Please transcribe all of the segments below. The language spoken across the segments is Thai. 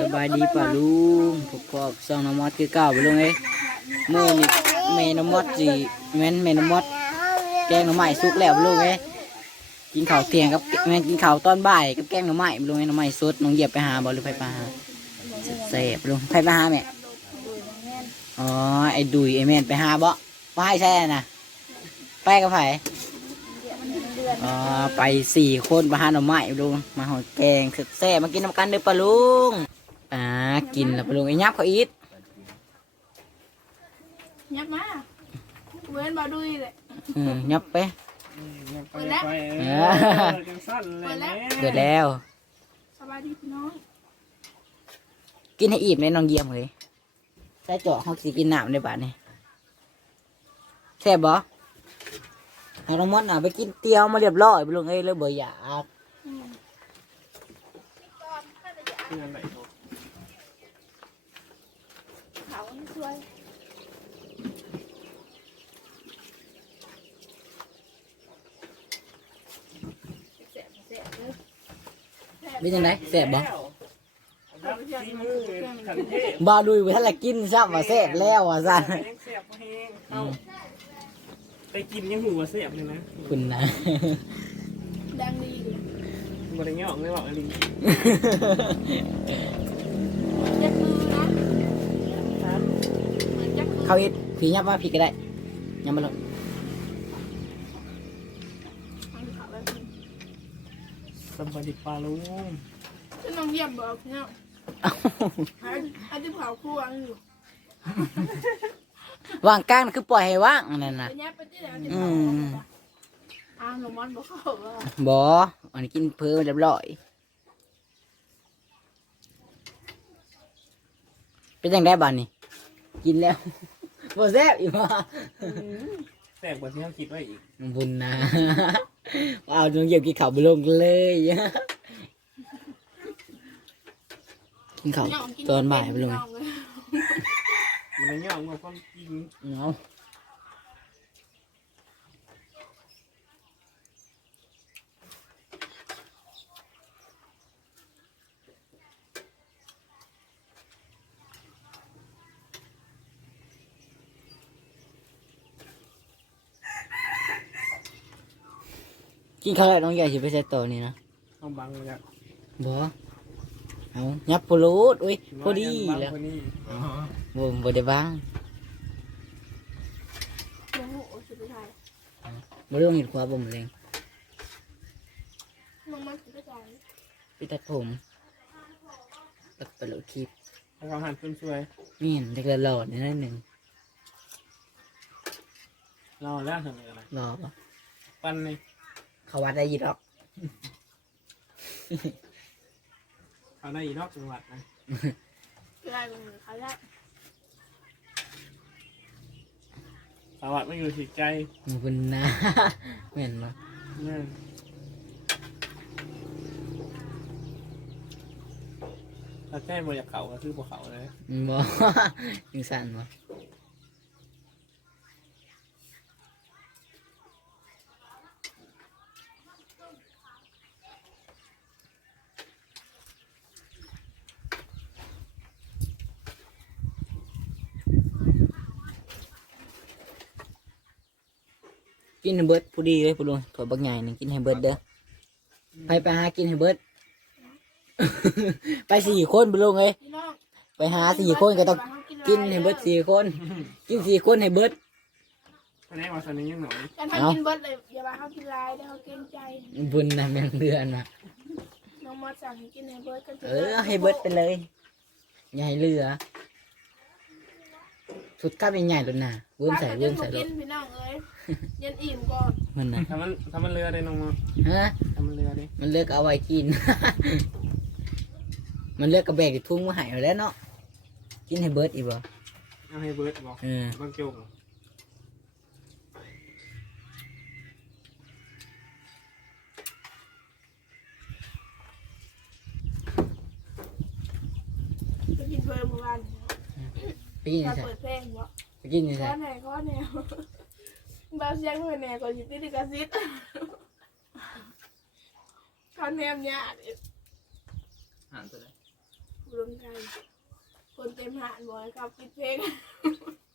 สบายดีป่ะลุงพวกพอกซองน้ำมอดคือเก่าไปลุงเอ้ยมื่อนี่แม่น้ำมอดสิแม่นแม่น้ำมอดแกงหน่อไม้สุกแล้วไปลุงเอ้กินข้าวเที่ยงกับแม่นกินข้าวตอนบ่ายกับแกงหน่อไม้ไปลุงเอ้หน่อไม้สดน้องเหยียบไปหาบ่หรือไปไปหาแซ่บๆลุงไปไปหาแม่อ๋อไอ้ดุยไอ้แม่นไปหาบ่ว่าให้แช่น่ะไปกับไผอ๋อไปสี่คนมาหาหน่อไม้ลุงมาหอแกงแซ่บมากินน้ำกันเด้อป่ะลุง อ่ากินแล้วปะลุงไอ้ยับเขาอีทยับมาเว้นบาดุยเลยเออยับไปเปิดแล้วเอเอออจังสั้นเลยแม่เกิดแล้วสบายดีพี่น้องกินให้อิ่มเลยน้องเยี่ยมเลยใส่เจาะเขาสิกินน้ำในบ้านนี่แซ่บบ่เอาน้องมดน่ะไปกินเตี๋ยวมาเรียบร้อยปะลุงเอ้ยเลยบ่อยาก ที่นั่นไหนเนาะเขาช่วยเป็นยังไงแซ่บบ่แล้วที่มือขันเทพบ่ดูไปท่านละกินซ้ำว่าแซ่บแล้วว่าซั่นยังแสบแห้งเข้าไปกินยังหูว่าแสบเลยนะคุณนะดังดีเลยบริเงี้ยออกไม่บอกอะไร ยักมือนะเหมือนยักมือ เขาอีทผียับว่าผีก็ได้ยับมาเลยเขาแบบนี้สบายดีปลาลุงฉันน้องเยี่ยมบอกพี่น้องไอ้ไอ้ที่เผาคู่อังอยู่วางกลางน่ะคือปล่อยให้ว่างอันนั่นไปน่ะยับไปที่ไหนที่อืเผามอ้าวหนูมันบอกเขาว่าบ่อันนี้กินเพิ่มเรียบร้อยเป็นยังได้บ้านนี่กินแล้ว บ่แซ่บอีกว่าแสบกว่าที่เขาคิดไว้อีกบุญนะว้าวจงเหยียบกินข้าวไปลงเลยกินข้าวตอนบ่ายไปลงมันเลยเงี้ยออกมาความจริงเอา กินข้าวแล้วน้องใหญ่สิไปใส่ต่อนี่นะต้องบังเลยอะบ่เอายับปลูดอุ้ยพอดีบังแล้วคนนี้บ่บ่ได้บ้างโอ้โหสุดท้ายบ่ได้ลงเห็นความบ่มะเร็งน้องมันสุดท้ายไปตัดผมตัดไปโหลดคลิปแล้วเขาหันคนสวยนี่เห็นเด็กละหลอดนิดหนึ่งรอแล้วทำอะไรรอปะปั้นนี่ เขาวัดได้ยีดอกเขาได้อีนอกจังหวัดนะคืออะไรเป็นเขาแรกจังหวัดไม่อยู่ที่ใจขอบคุณนะเหม็นเนาะนั่นถ้าแค่บริยากเขาก็คือภูเขาเลย บ่ยิงสั่นบ่ กินให้เบิดผู้ดีเลยผู้ลุงถอดบักใหญ่นี่กินให้เบิดเด้อไปไปหากินให้เบิด ไปสี่คนผู้ลุงเอ้ยพี่น้องไปหาสี่คนก็ต้องกินให้เบิดสี่คน กินสี่คนให้เบิดคะแนนว่าสันนี้ยังหน่อยการทำกินเบิร์ดเลยอย่ามาเขากินลายได้เขาเกรงใจบุญนะแม่งเดือนนะน้องมอสสั่งให้กินให้เบิร์ดกันเออให้เบิดไปเลยอย่าให้เหลือ สุดก้าเป็นใหญ่ตัวน่ะเวิ้มใส่เวิ้มใส่รกิถนพี่น้องเอ้ยยันอิ่มก่อนมันนะถ้ามันถ้ามันเรือได้น้องมาฮะถ้ามันเรือได้มันเลือกเอาไว้กิน มันเลือกกระแบกอีกทุ่งมาใหายไปแล้วเนาะกินให้เบิดอีกบ่เอาให้เบิร์ดบอกเออบางโจงไปกินเบิร์ดเมื่อวาน ไปกินมาใส่เปิดเพลงวะไปกินใส่ข้อแนวข้อแนวบาเสียงข้อแนวก่อนอยู่ที่ดิกาซิตข้อแนวเนี่ยอ่านตัวไหนบผู้ลงใจคนเต็มหาดบ่อยครับปิดเพลง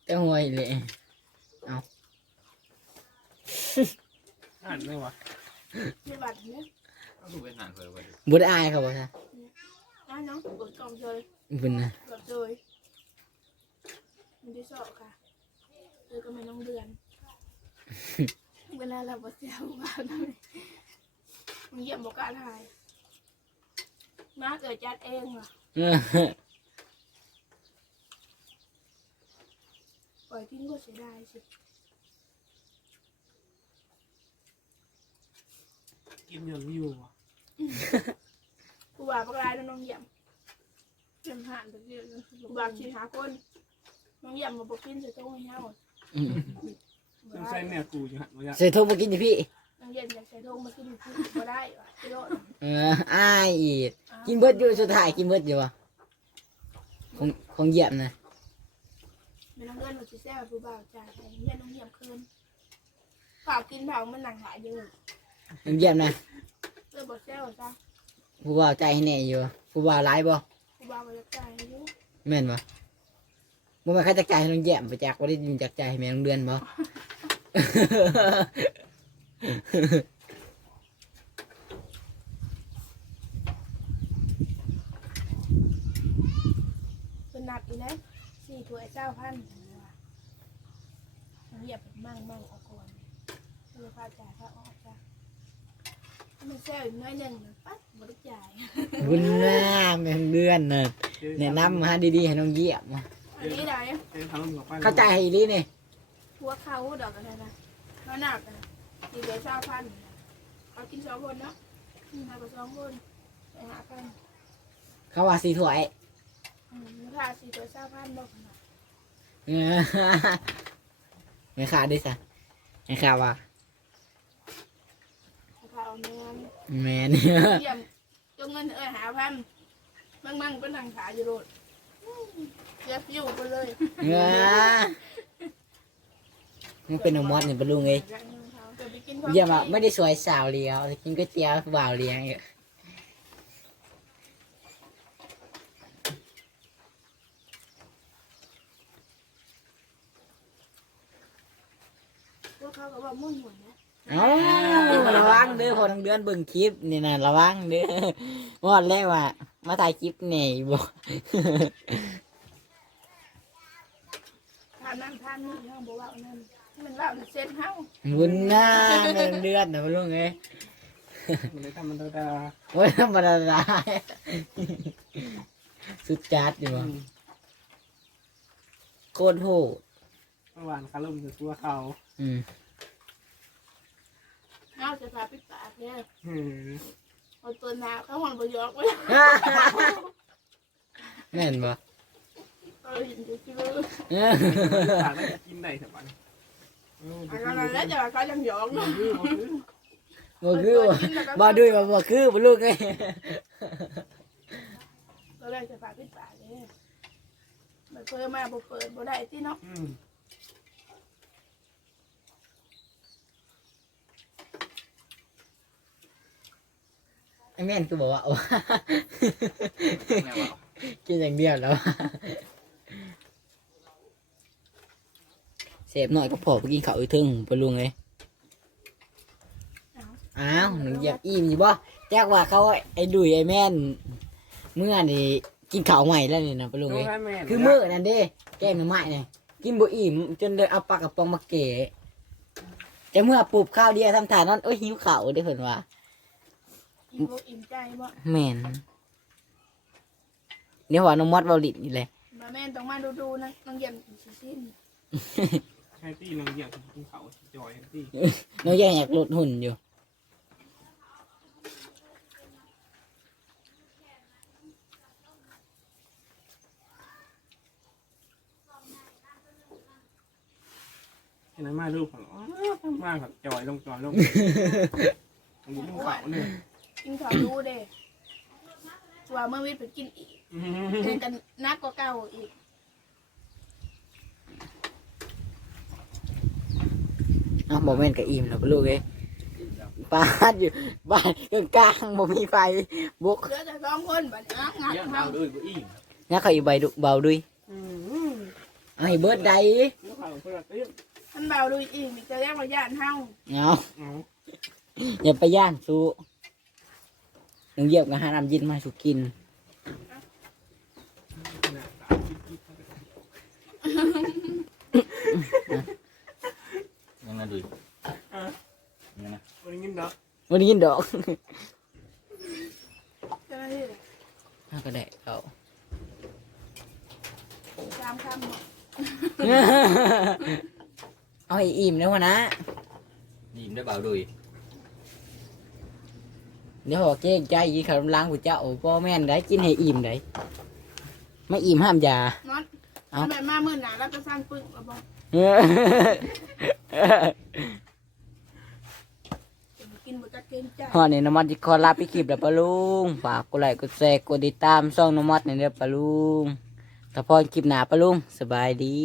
แต่ห่วยเลยอ่านไหมวะในบัตรเนี่ยเอาถูกเป็นงานเพื่อนไปดิบุได้อายเขาบ่ซะน้าน้องเปิดกล่องเลยบุญนะแบบเลย มันได้สอบค่ะเจอก็ไม่น้องเดือน เวลาเราบอเสียบ้านเลยมันเยี่ยมบอกกล้าถ่ายมาเกิดจัดเองว่ะเออปล่อยทิ้งก็เสียดายสิกินยนต์อยู่วะกูว่าปลายแล้วน้องเยี่ยมเยี่ยมห่านแบบเดียวกูว่าชีหาคน น้องเยี่ยมมาบอกกินใส่ตู้ให้เฮาอืมต้องใช้แม่กูอยู่หันวะยะใส่ทุ่งมากินดิพี่ น้องเยี่ยมอยากใส่ตู้มากินกูก็ได้ว่ะกิโลดเอออายอีกกินเบิดอยู่สุดท้ายกินเบิดอยู่วะคงคงเหยียบนะไม่น้องเงินมันจะแซ่บกูบ่าวจ่ายให้เยี่ยมน้องเยี่ยมคืนฝากกินเผามันหนังหายเยอะคงเหยียบนะเลิกบอกแซ่บจ้ะผู้บ่าวใจให้แน่อยู่ผู้บ่าวร้ายบ่กูบ่าวมาจ่ายให้เยอะแม่นบ่ บ่แม่นใครจักใจายให้น้องแย้มไปจากบ่ได้ยินจากใจายให้แม่น้องเดือนบ่ เป็นนับอีกนะสี่ถ้วยเจ้าพันน้องเยี่ยมมั่งมั่งเอาก่อนเลยพาจ่ายพาออกจ้ะมันแซ่บอีกน้อยหนึ่งปั๊บบ่ได้จ่าย บุญนะแม่น้องเดือนน่ะแนะนำมาดีๆให้น้องเหยียบ อันนี้ไหนเอ้ยทำลมกับป้เข้าใจห้อีหลีนี่หัวเขาดอกอะไรนะมาหนักนะสี่ถ้วยเจ้าพันเขากินสองคนเนาะมากับสองคนไปหากันเขาว่าสีถวยอืมถ้าสี่ถ้วยเจ้าพันบอกน่อยเออไม่ขาดด้วยซะไม่ขาดว่าถ้าเอาเงินแม่นเยี่ยมจงเงินเอ้ยหาพันมั่งมั่งเป็นทางขาอยู่โรด เสียฟิวไปเลยเออมันเป็นอมอดนี่ปะลุงเอ้ยเดี๋ยวไปกินของเยี่ยมอะไม่ได้สวยสาวเลี้ยวแต่กินก๋วยเตี๋ยวบ่าวเลี้ยงอีกพวกเขาก็บอกมุ่นหมุนนะเอ้าระวังเด้อพอทั้งเดือนเบิ่งคลิปนี่นะระวังเด้อวอดแรกว่ามาถ่ายคลิปนี่บอกทานนั่นทานนี่เขาบอกว่าเอานั่นมันเล่าเซ็ตเฮาบุญหน้าเงินเดือนนะปะลุงเอ้ยมันเลยทำมันธรรมดาโอ้ยธรรมดาได้สุดจัดอยู่บ่โคตรโหดเมื่อวานคาร่มจะตัวเขาอืมเฮาจะพาไปปากเนี่ยอืมเอาตัวหนาเขาหอนประยอกไว้ แม่นบ่เอาหินจะซื้อเออปากไม่จะกินได้แต่วันเอออันนั้นแล้วจะว่าเขายังหยอกบ่เนาะคือบ่คือบ่คือบ่บ่ด้วยบ่บ่คือบ่ลูกเอ้ยก็เลยจะพาไปปากเนี่ยมันเปิดมาบ่เปิดบ่ได้ที่เนาะอืมไอ้แม่นคือบอกว่าแม่ว่ากินอย่างเดียวแล้ว เสพหน่อยก็พอไปกินข้าวอีกทึงไปลุงเลยเอาอ้าวหนูอยากอิ่มอยู่บ่แจ้กว่าเขาไอ้ดุยไอ้แม่น เมื่อนี่กินข้าวใหม่แล้วนี่นะไปลุงเลยให้แม่คือมื้อนั่นเด้แกงหน่อไม้เนี่ยกินบ่อิ่มจนเลยเอาปลากระป๋องมาเก๋จะเมื่อปลูบข้าวเดียวทำฐานนั้นโอ้ยหิวข้าวเด้อเพิ่นว่าอิ่มบ่อิ่มใจบ่แม่นเดี๋ยวว่าน้องมอดเบาลิดนี่แหละมาแม่นต้องมาดูๆนะน้องเยี่ยมสิสิ้น ให้ตี้นางเหยียบกินเขาจอยให้ตี้น้องยังอยากลดหุ่นอยู่ เห็นไหมมารูปของอ๋อมาครับจอยลงจอยลงมันกินเขาเนี่ยกินข้าวดูเด้ว่าเมื่อวิทย์ไปกินอีกอืเล่มนกันนักกว่าเก่าอีก เอ้าบอกแม่นกับอิ่มแล้วปะลูกเอ้ยปาดอยู่บ้านกลางๆบ่มีไฟบุกเหลือแต่สองคนบัดนี้งัดเยี่ยมเฮาเอาด้วยกูอิ่มเนี่ยเขาอีใบดุเบาดุยอืมเอาให้เบิดใดแล้วข่าวเพื่อนติ้มท่านเบาดูอีกมีจะแยกมาย่านเฮาเอาเอาอย่าไปย่านสู้หนึ่งเหยียบกับหาน้ำเยินมาสุกิน ยังไงดู อะ ยังไง วันนี้กินเนาะวันนี้กินดอกเจ้าหน้าที่น่าก็ได้เขาตามคำบอกเอาให้อิ่มนะวะนะ ยิ้มได้เบาดุยเดี๋ยวหอเก้งใจยีขนมล้างกูเจ้าพ่อแม่นได้กินให้อิ่มได้ไม่อิ่มห้ามยามอสเอ้า ทำไมมามื่นหนาแล้วก็สร้างปึ้งมาบอกจะมา กินบดตะเกรงใจฮอนี่น้ำมันจิคอลาไปคลิปแล้วปะลุงฝากกดไลค์กดแชร์กดติดตามช่องน้ำมัดนี่เด้อปะลุงถ้าพอคลิปหนาปะลุงสบายดี